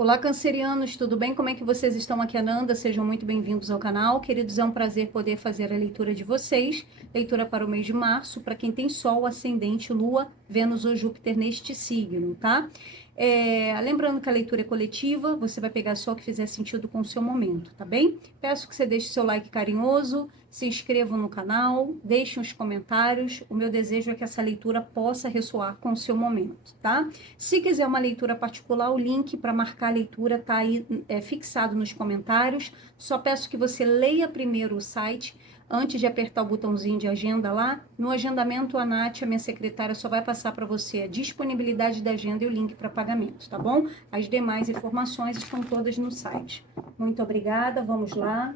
Olá, cancerianos, tudo bem? Como é que vocês estão? Aqui é a Nanda, sejam muito bem-vindos ao canal. Queridos, é um prazer poder fazer a leitura de vocês. Leitura para o mês de março, para quem tem Sol, Ascendente, Lua, Vênus ou Júpiter neste signo, tá? Lembrando que a leitura é coletiva, você vai pegar só o que fizer sentido com o seu momento, tá bem? Peço que você deixe seu like carinhoso, se inscrevam no canal, deixem os comentários. O meu desejo é que essa leitura possa ressoar com o seu momento, tá? Se quiser uma leitura particular, o link para marcar a leitura está aí fixado nos comentários. Só peço que você leia primeiro o site antes de apertar o botãozinho de agenda lá. No agendamento, a Nath, a minha secretária, só vai passar para você a disponibilidade da agenda e o link para pagamento, tá bom? As demais informações estão todas no site. Muito obrigada, vamos lá.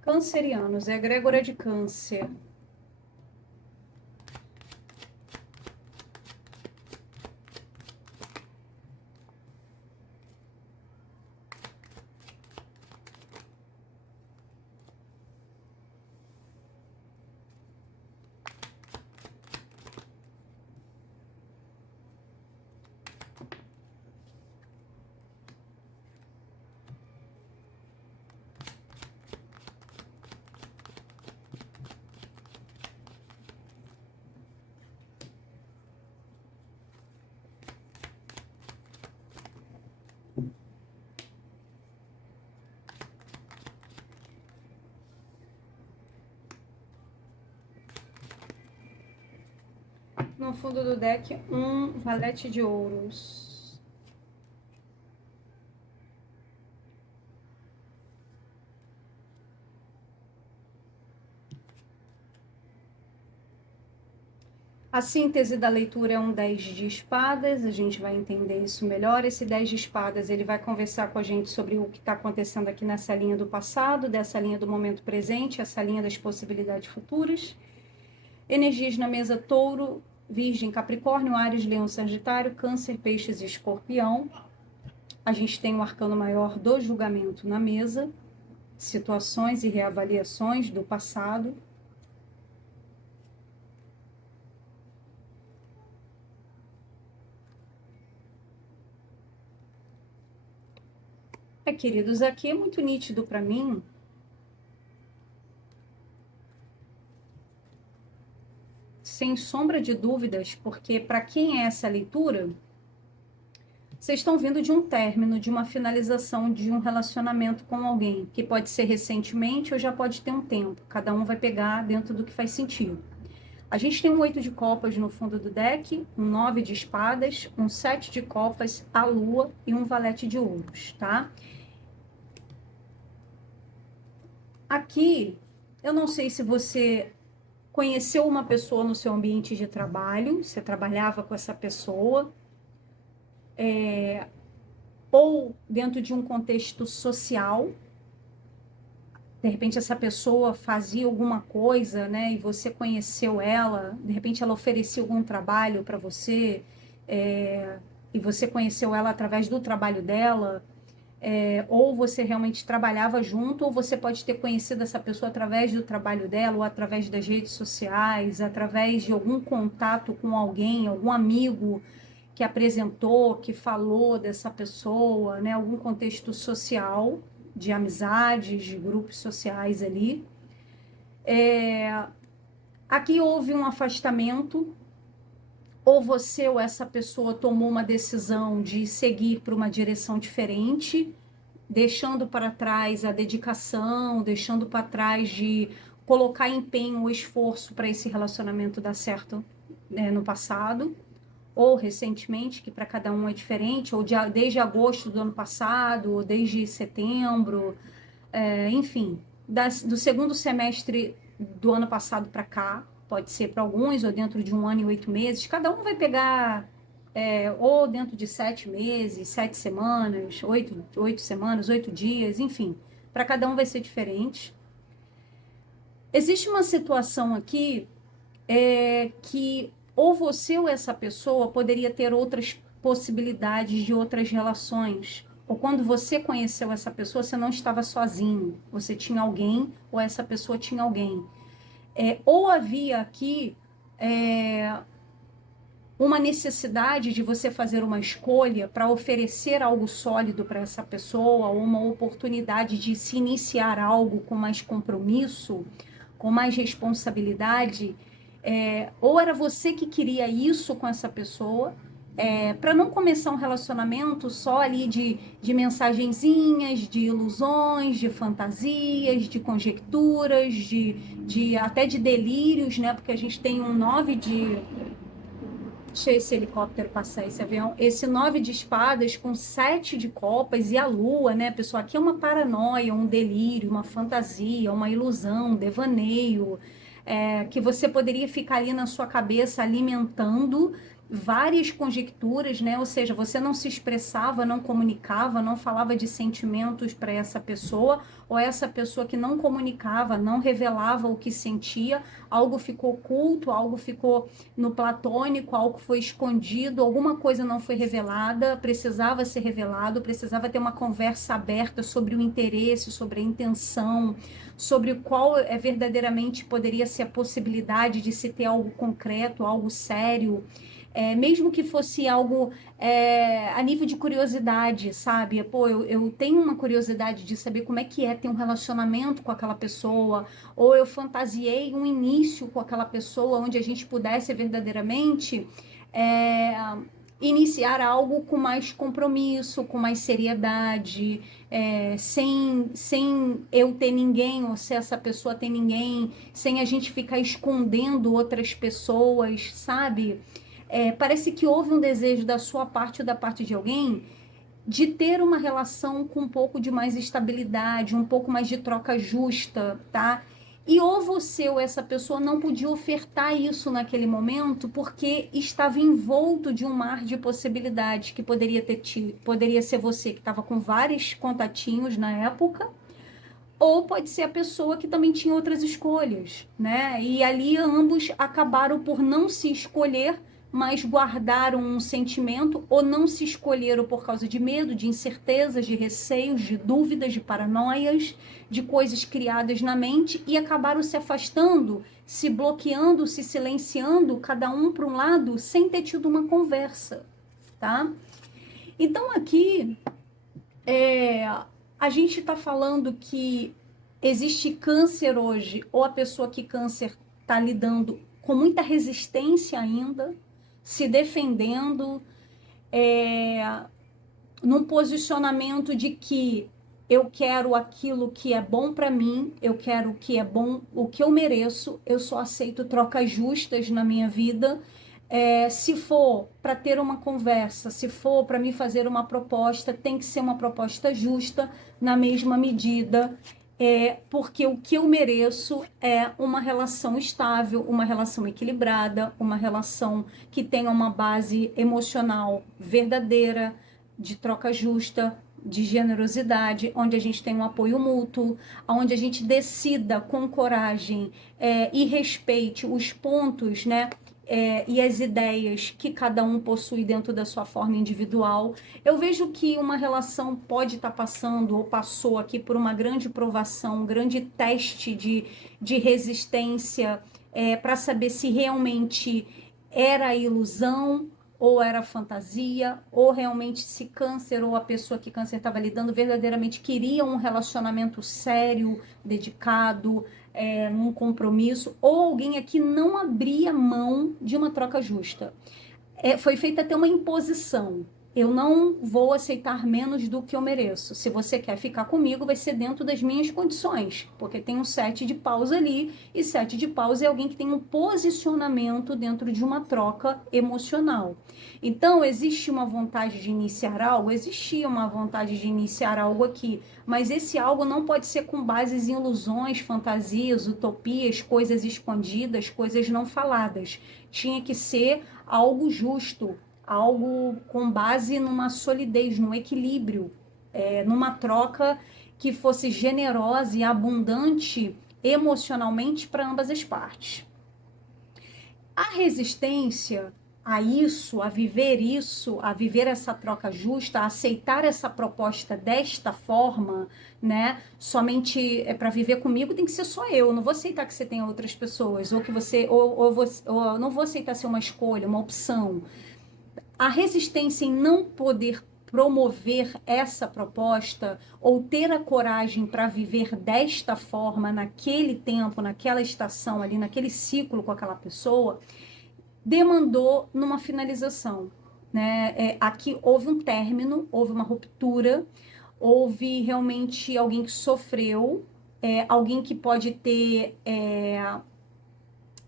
Cancerianos, é a egrégora de Câncer. No fundo do deck, um valete de ouros. A síntese da leitura é um 10 de espadas, a gente vai entender isso melhor. Esse 10 de espadas, ele vai conversar com a gente sobre o que está acontecendo aqui nessa linha do passado, dessa linha do momento presente, essa linha das possibilidades futuras. Energias na mesa: Touro, Virgem, Capricórnio, Áries, Leão, Sagitário, Câncer, Peixes e Escorpião. A gente tem o arcano maior do julgamento na mesa, situações e reavaliações do passado. Queridos, aqui é muito nítido para mim sem sombra de dúvidas, porque para quem é essa leitura, vocês estão vindo de um término, de uma finalização de um relacionamento com alguém, que pode ser recentemente ou já pode ter um tempo. Cada um vai pegar dentro do que faz sentido. A gente tem um 8 de copas no fundo do deck, um 9 de espadas, um 7 de copas, a lua e um valete de ouros, tá? Aqui, eu não sei se você conheceu uma pessoa no seu ambiente de trabalho, você trabalhava com essa pessoa, ou dentro de um contexto social, de repente essa pessoa fazia alguma coisa, né, e você conheceu ela, de repente ela oferecia algum trabalho para você, e você conheceu ela através do trabalho dela, ou você realmente trabalhava junto, ou você pode ter conhecido essa pessoa através do trabalho dela, ou através das redes sociais, através de algum contato com alguém, algum amigo que apresentou, que falou dessa pessoa, né? Algum contexto social, de amizades, de grupos sociais ali. Aqui houve um afastamento, ou você ou essa pessoa tomou uma decisão de seguir para uma direção diferente, deixando para trás a dedicação, deixando para trás de colocar empenho ou esforço para esse relacionamento dar certo, né, no passado, ou recentemente, que para cada um é diferente, ou desde agosto do ano passado, ou desde setembro, enfim, do segundo semestre do ano passado para cá, pode ser para alguns, ou dentro de 1 ano e 8 meses, cada um vai pegar ou dentro de 7 meses, 7 semanas, 8 semanas, 8 dias, enfim, para cada um vai ser diferente. Existe uma situação aqui que ou você ou essa pessoa poderia ter outras possibilidades de outras relações. Ou quando você conheceu essa pessoa, você não estava sozinho, você tinha alguém ou essa pessoa tinha alguém. Ou havia aqui uma necessidade de você fazer uma escolha para oferecer algo sólido para essa pessoa, ou uma oportunidade de se iniciar algo com mais compromisso, com mais responsabilidade, ou era você que queria isso com essa pessoa, para não começar um relacionamento só ali de mensagenzinhas, de ilusões, de fantasias, de conjecturas, até de delírios, né? Porque a gente tem um 9 de... Deixa esse helicóptero passar, esse avião. Esse 9 de espadas com 7 de copas e a lua, né, pessoal? Aqui é uma paranoia, um delírio, uma fantasia, uma ilusão, um devaneio, que você poderia ficar ali na sua cabeça alimentando várias conjecturas, né? Ou seja, você não se expressava, não comunicava, não falava de sentimentos para essa pessoa, ou essa pessoa que não comunicava, não revelava o que sentia, algo ficou oculto, algo ficou no platônico, algo foi escondido, alguma coisa não foi revelada, precisava ser revelado, precisava ter uma conversa aberta sobre o interesse, sobre a intenção, sobre qual verdadeiramente poderia ser a possibilidade de se ter algo concreto, algo sério. Mesmo que fosse algo a nível de curiosidade, sabe? Pô, eu tenho uma curiosidade de saber como é que é ter um relacionamento com aquela pessoa, ou eu fantasiei um início com aquela pessoa onde a gente pudesse verdadeiramente iniciar algo com mais compromisso, com mais seriedade, sem eu ter ninguém, ou se essa pessoa tem ninguém, sem a gente ficar escondendo outras pessoas, sabe? Parece que houve um desejo da sua parte ou da parte de alguém de ter uma relação com um pouco de mais estabilidade, um pouco mais de troca justa, tá? E ou você ou essa pessoa não podia ofertar isso naquele momento porque estava envolto de um mar de possibilidades que poderia ser você que estava com vários contatinhos na época, ou pode ser a pessoa que também tinha outras escolhas, né? E ali ambos acabaram por não se escolher, mas guardaram um sentimento, ou não se escolheram por causa de medo, de incertezas, de receios, de dúvidas, de paranoias, de coisas criadas na mente, e acabaram se afastando, se bloqueando, se silenciando, cada um para um lado, sem ter tido uma conversa, tá? Então aqui a gente está falando que existe câncer hoje, ou a pessoa que câncer está lidando com muita resistência ainda, se defendendo, num posicionamento de que eu quero aquilo que é bom para mim, eu quero o que é bom, o que eu mereço, eu só aceito trocas justas na minha vida. Se for para ter uma conversa, se for para me fazer uma proposta, tem que ser uma proposta justa, na mesma medida, porque o que eu mereço é uma relação estável, uma relação equilibrada, uma relação que tenha uma base emocional verdadeira, de troca justa, de generosidade, onde a gente tem um apoio mútuo, onde a gente decida com coragem e respeite os pontos, né? E as ideias que cada um possui dentro da sua forma individual. Eu vejo que uma relação pode estar passando ou passou aqui por uma grande provação, um grande teste de resistência para saber se realmente era ilusão ou era fantasia, ou realmente se câncer ou a pessoa que câncer estava lidando verdadeiramente queria um relacionamento sério, dedicado, num compromisso, ou alguém aqui não abria mão de uma troca justa. Foi feita até uma imposição. Eu não vou aceitar menos do que eu mereço. Se você quer ficar comigo, vai ser dentro das minhas condições, porque tem um 7 de paus ali, e 7 de paus é alguém que tem um posicionamento dentro de uma troca emocional. Então, existe uma vontade de iniciar algo? Existia uma vontade de iniciar algo aqui, mas esse algo não pode ser com bases em ilusões, fantasias, utopias, coisas escondidas, coisas não faladas. Tinha que ser algo justo, algo com base numa solidez, num equilíbrio, numa troca que fosse generosa e abundante emocionalmente para ambas as partes. A resistência a isso, a viver essa troca justa, a aceitar essa proposta desta forma, né? Somente é para viver comigo tem que ser só eu não vou aceitar que você tenha outras pessoas, ou que você, ou eu não vou aceitar ser uma escolha, uma opção. A resistência em não poder promover essa proposta ou ter a coragem para viver desta forma, naquele tempo, naquela estação ali, naquele ciclo com aquela pessoa, demandou numa finalização, né? Aqui houve um término, houve uma ruptura, houve realmente alguém que sofreu, alguém que pode ter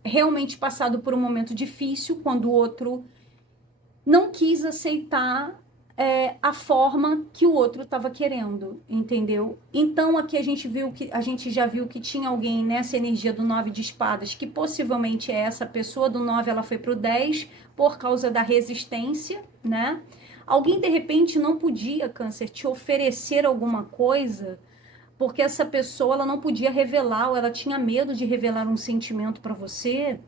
realmente passado por um momento difícil, quando o outro não quis aceitar a forma que o outro estava querendo, entendeu? Então aqui a gente já viu que tinha alguém nessa energia do 9 de espadas, que possivelmente é essa pessoa, do 9 ela foi pro 10 por causa da resistência, né? Alguém de repente não podia, Câncer, te oferecer alguma coisa, porque essa pessoa ela não podia revelar, ou ela tinha medo de revelar um sentimento para você,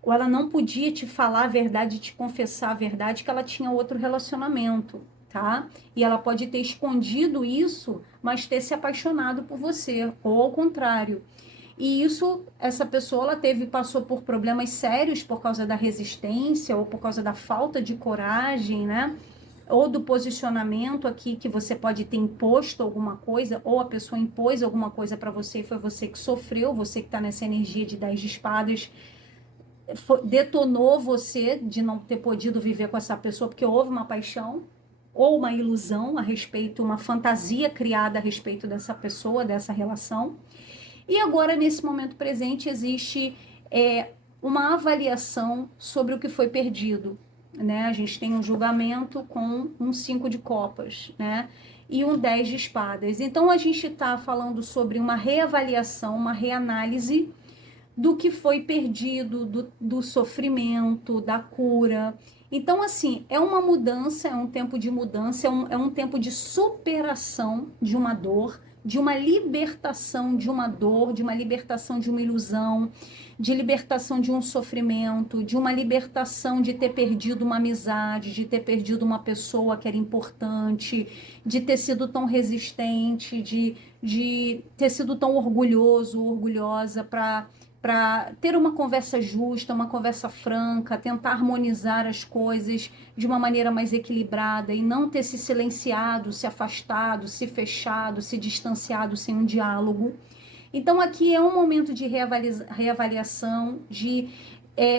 ou ela não podia te falar a verdade, te confessar a verdade, que ela tinha outro relacionamento, tá? E ela pode ter escondido isso, mas ter se apaixonado por você, ou ao contrário. E isso, essa pessoa, passou por problemas sérios por causa da resistência, ou por causa da falta de coragem, né? Ou do posicionamento aqui, que você pode ter imposto alguma coisa, ou a pessoa impôs alguma coisa para você, e foi você que sofreu, você que está nessa energia de 10 de espadas, detonou você de não ter podido viver com essa pessoa, porque houve uma paixão ou uma ilusão a respeito, uma fantasia criada a respeito dessa pessoa, dessa relação. E agora, nesse momento presente, existe uma avaliação sobre o que foi perdido, né? A gente tem um julgamento com um 5 de copas, né? E um 10 de espadas. Então, a gente está falando sobre uma reavaliação, uma reanálise do que foi perdido, do sofrimento, da cura. Então, assim, é uma mudança, é um tempo de mudança, é um tempo de superação de uma dor, de uma libertação de uma dor, de uma libertação de uma ilusão, de libertação de um sofrimento, de uma libertação de ter perdido uma amizade, de ter perdido uma pessoa que era importante, de ter sido tão resistente, de ter sido tão orgulhoso, orgulhosa para ter uma conversa justa, uma conversa franca, tentar harmonizar as coisas de uma maneira mais equilibrada e não ter se silenciado, se afastado, se fechado, se distanciado sem um diálogo. Então aqui é um momento de reavaliação, de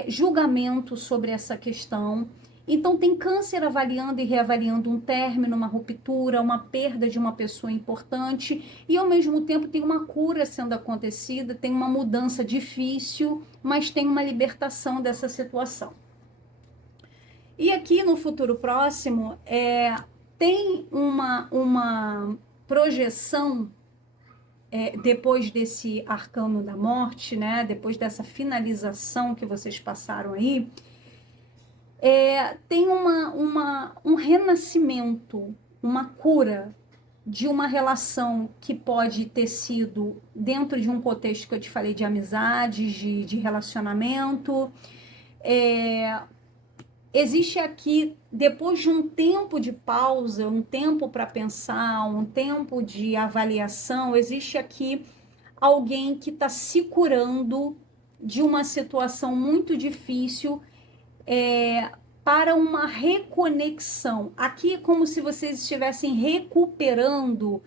julgamento sobre essa questão. Então tem Câncer avaliando e reavaliando um término, uma ruptura, uma perda de uma pessoa importante, e ao mesmo tempo tem uma cura sendo acontecida, tem uma mudança difícil, mas tem uma libertação dessa situação. E aqui no futuro próximo tem uma projeção depois desse arcano da morte, né? Depois dessa finalização que vocês passaram aí, tem um renascimento, uma cura de uma relação que pode ter sido dentro de um contexto que eu te falei de amizade, de relacionamento. Existe aqui, depois de um tempo de pausa, um tempo para pensar, um tempo de avaliação, existe aqui alguém que está se curando de uma situação muito difícil, para uma reconexão. Aqui é como se vocês estivessem recuperando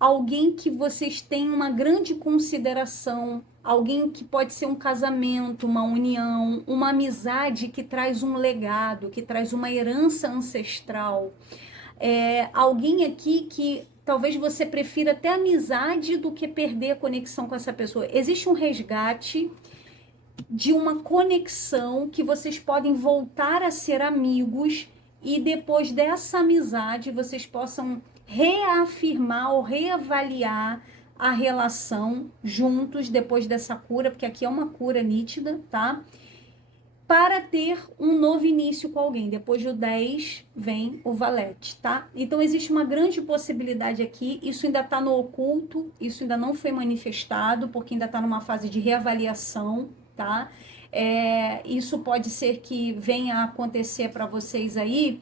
alguém que vocês têm uma grande consideração, alguém que pode ser um casamento, uma união, uma amizade que traz um legado, que traz uma herança ancestral. Alguém aqui que talvez você prefira até amizade do que perder a conexão com essa pessoa. Existe um resgate de uma conexão que vocês podem voltar a ser amigos, e depois dessa amizade vocês possam reafirmar ou reavaliar a relação juntos depois dessa cura, porque aqui é uma cura nítida, tá? Para ter um novo início com alguém. Depois do 10 vem o valete, tá? Então existe uma grande possibilidade aqui, isso ainda está no oculto, isso ainda não foi manifestado, porque ainda está numa fase de reavaliação, tá? Isso pode ser que venha a acontecer para vocês aí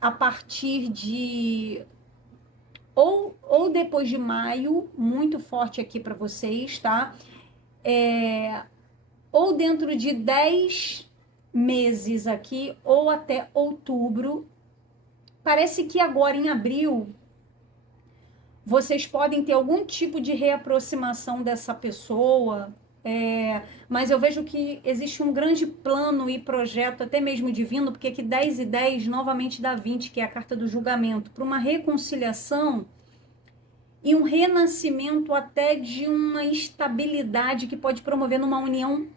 a partir de ou depois de maio, muito forte aqui para vocês, tá? Ou dentro de 10 meses aqui, ou até outubro. Parece que agora em abril vocês podem ter algum tipo de reaproximação dessa pessoa, mas eu vejo que existe um grande plano e projeto, até mesmo divino, porque aqui 10 e 10 novamente dá 20, que é a carta do julgamento, para uma reconciliação e um renascimento até de uma estabilidade que pode promover numa união,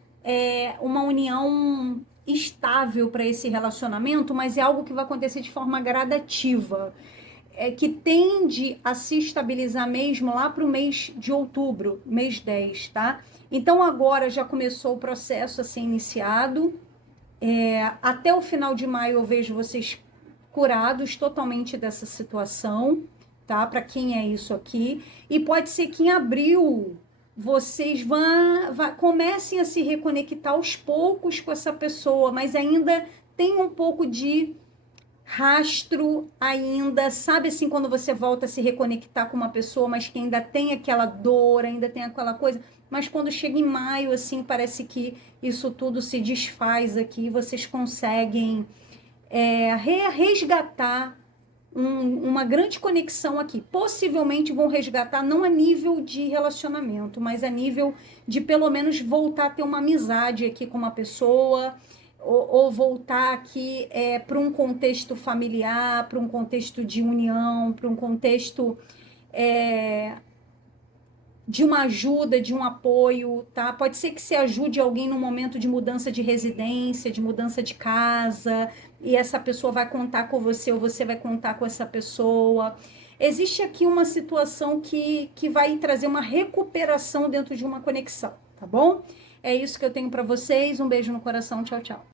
uma união estável para esse relacionamento, mas é algo que vai acontecer de forma gradativa, que tende a se estabilizar mesmo lá para o mês de outubro, mês 10, tá? Então agora já começou o processo a ser iniciado, até o final de maio eu vejo vocês curados totalmente dessa situação, tá? Para quem é isso aqui. E pode ser que em abril vocês comecem a se reconectar aos poucos com essa pessoa, mas ainda tem um pouco de rastro ainda, sabe assim, quando você volta a se reconectar com uma pessoa, mas que ainda tem aquela dor, ainda tem aquela coisa, mas quando chega em maio, assim, parece que isso tudo se desfaz aqui, vocês conseguem resgatar uma grande conexão aqui. Possivelmente vão resgatar não a nível de relacionamento, mas a nível de pelo menos voltar a ter uma amizade aqui com uma pessoa, ou voltar aqui para um contexto familiar, para um contexto de união, para um contexto de uma ajuda, de um apoio, tá? Pode ser que você ajude alguém num momento de mudança de residência, de mudança de casa, e essa pessoa vai contar com você, ou você vai contar com essa pessoa. Existe aqui uma situação que vai trazer uma recuperação dentro de uma conexão, tá bom? É isso que eu tenho para vocês. Um beijo no coração. Tchau, tchau.